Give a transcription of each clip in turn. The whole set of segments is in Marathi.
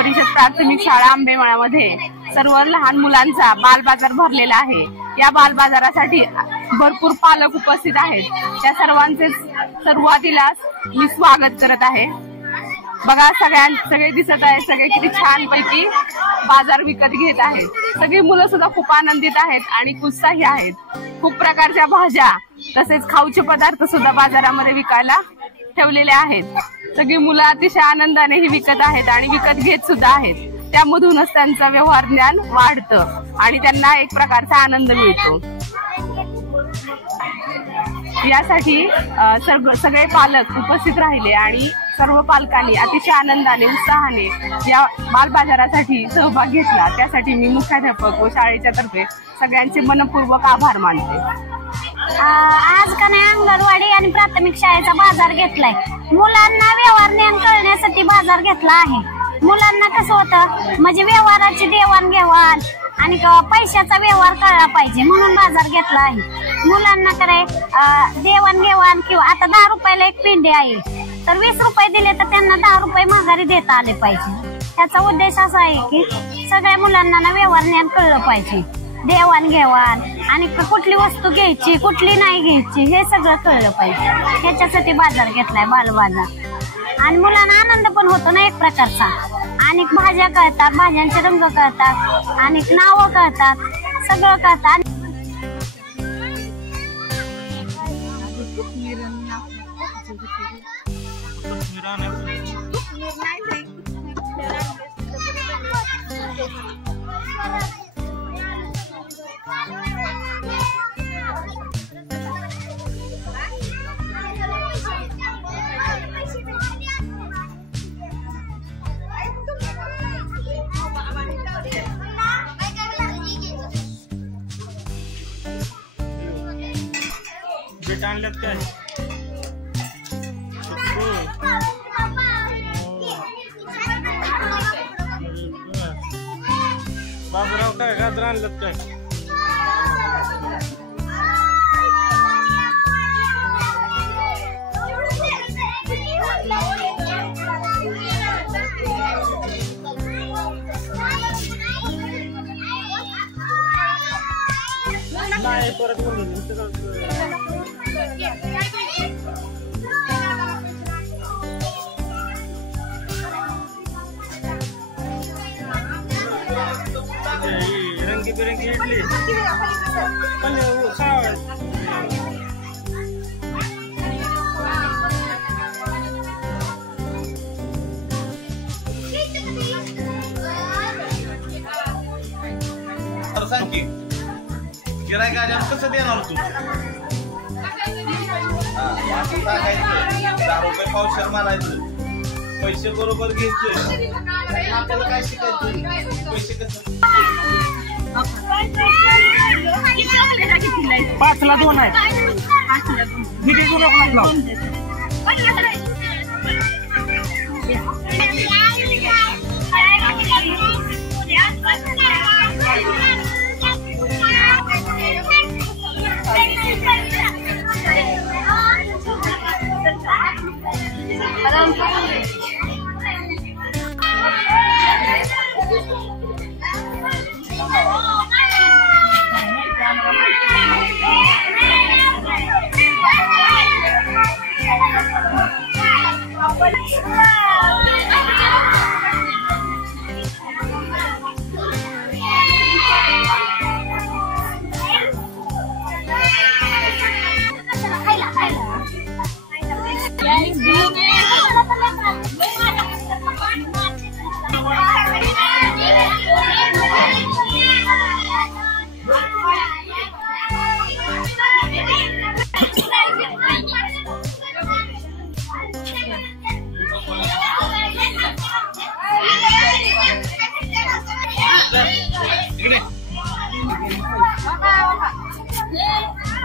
परिषद प्राथमिक शाळा आंबेमाळ्यामध्ये सर्व लहान मुलांचा बाल बाजार भरलेला आहे। या बाल बाजारासाठी भरपूर पालक उपस्थित आहेत। त्या सर्वांचे सुरुवातीला मी स्वागत करत आहे। बघा सगळे दिसत आहे, सगळे किती छान पैकी बाजार विकत घेत आहेत। सगळी मुलं सुद्धा खूप आनंदित आहेत आणि उत्साही आहेत। खूप प्रकारच्या भाज्या तसेच खाऊचे पदार्थ सुद्धा बाजारामध्ये विकायला ठेवलेले आहेत। सगळी मुलं अतिशय आनंदाने ही विकत आहेत आणि विकत घेत सुद्धा आहेत। त्यामधूनच त्यांचा व्यवहार ज्ञान वाढतं आणि त्यांना एक प्रकारचा आनंद मिळतो। यासाठी सगळे पालक उपस्थित राहिले आणि सर्व पालकांनी अतिशय आनंदाने उत्साहाने या बाल बाजारासाठी सहभाग घेतला। त्यासाठी मी मुख्याध्यापक व शाळेच्या तर्फे सगळ्यांचे मनपूर्वक आभार मानते। आज का नाही अंगणवाडी आणि प्राथमिक शाळेचा बाजार घेतलाय। मुलांना व्यवहार ज्ञान कळण्यासाठी बाजार घेतला आहे। मुलांना कसं होतं म्हणजे व्यवहाराची देवाणघेवाण आणि पैशाचा व्यवहार कळला पाहिजे म्हणून बाजार घेतला आहे। मुलांना काय देवाणघेवाण किंवा आता 10 रुपयाला एक पिंडी आहे तर 20 रुपये दिले तर त्यांना 10 रुपये माघारी देता आले पाहिजे। त्याचा उद्देश असा आहे की सगळ्या मुलांना व्यवहार ज्ञान कळलं पाहिजे, देवाणघेवाण आणि कुठली वस्तू घ्यायची कुठली नाही घ्यायची हे सगळं कळलं पाहिजे। याच्यासाठी बाजार घेतलाय बाल बाजार। आणि मुलांना आनंद पण होतो ना एक प्रकारचा। आणि भाज्या कळतात, भाज्यांचे रंग कळतात आणि नावं कळतात, सगळं कळतात। आणल्यात काय बाबूराव काय गाजर आणल्यात काय नाही परत रंगी बिरंगी इडली सांग गिरायक आल्यावर कसं देणार तू? असं सांगायचं 10 रुपये पावशेर मारायचं, पैसे बरोबर घ्यायचे। आपल्याला काय शिकायचं? पैसे कसं 5ला 2 आहे।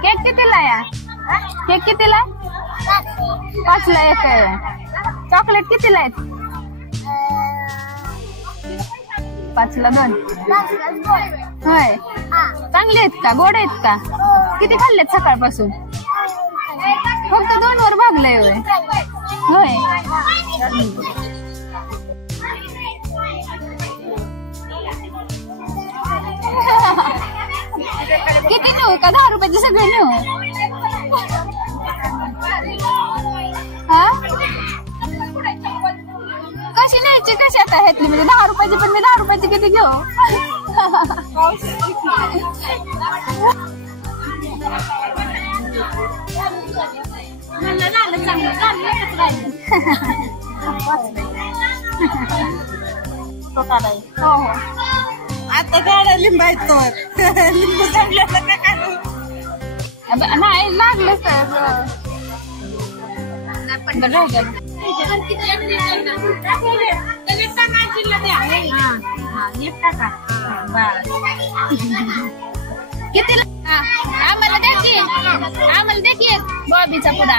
केक कितीला आहे? केक कितीला? 5ला एक आहे। चॉकलेट कितीला आहेत? 5ला 2 होय। चांगले आहेत का? गोड आहेत का? किती खाल्लेत सकाळपासून? फक्त 2 वर भागलंय होय। किती नेऊ का 10 रुपयाचे सगळे नेऊ कशी न्यायची कशी आता ह्यातली म्हणजे 10 रुपयाची पण मी 10 रुपयाची किती घेऊ हो हो आता गाड्या लिंबायचं लिंबू चांगलं नाही लागलं सर किती आम्हाला द्या की बॉबीचा पुडा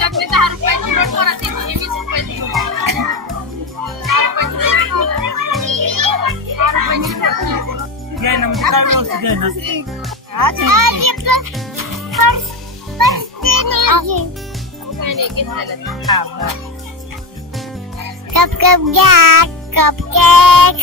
10 रुपयाची नोट 20 रुपयाची घ्याय ना म्हणजे काय व्यवस्थित घ्याय ना कप कप घ्या कप केक